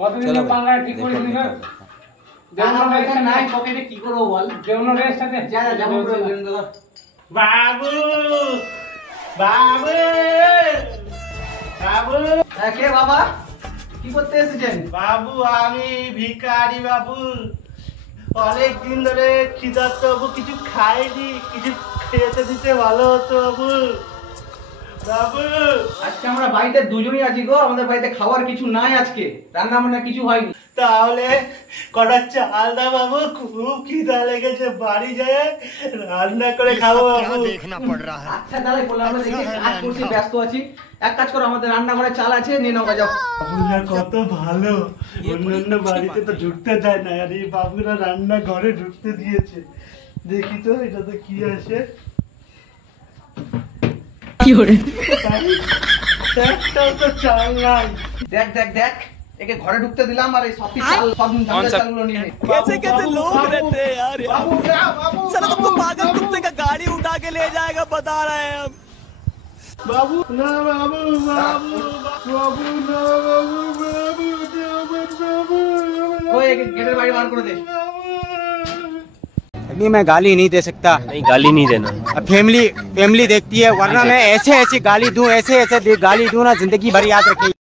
কতদিন পাঙ্গা ঠিক করে নিল জানা পয়সা নাই পকেটে কি করব বল দেওনো রেস সাথে যা যা যাবো বাবু বাবু বাবু কে বাবা কি করতে এসেছেন? বাবু আমি ভিখারি বাবু, অনেক দিন ধরে খিদার্ত বাবু, কিছু খাইনি, কিছু খেতে দিতে ভালো হতো বাবু। বাবু আজকে আমরা বাড়িতে দুজনই আছি গো, আমাদের বাড়িতে খাওয়ার কিছু নাই, আজকে রান্না বান্না কিছু হয়নি। তাহলে কটা চাল দাও বাবু, খুব খিদা লেগেছে, বাড়ি যায় রান্না করে খাবো বাবু। আচ্ছা তাহলে বললাম আমরা দেখি কাজ করছি, ব্যস্ত আছি, এক কাজ করো আমাদের রান্না ঘরে চাল আছে, নিয়ে নাও যাও। বাবুরা কত ভালো, অন্যান্য বাড়িতে তো ঢুকতে দেয় না, আর এই বাবুরা রান্না ঘরে ঢুকতে দিয়েছে। দেখি তো এটাতে কি আছে। কি হরে একটাও তো চাল নাই। দেখ দেখ দেখ, একে ঘরে ঢুকতে দিলাম আর এই সব চাল সব ধানের চালগুলো নিয়ে নে। कैसे कैसे लोग रहते हैं यार বাবু না বাবু साला तुमको पागल कुत्ते का गाड़ी उठा के ले जाएगा बता रहे हैं हम বাবু না বাবু বাবু বাবু না বাবু বাবু ওই একে গেটের বাইরে বার করে দে। अभी मैं गाली नहीं दे सकता। नहीं गाली नहीं देना। अब फैमिली देखती है, वरना मैं ऐसे गाली दूं, ऐसे गाली दूं ना, जिंदगी भर याद रखेगी।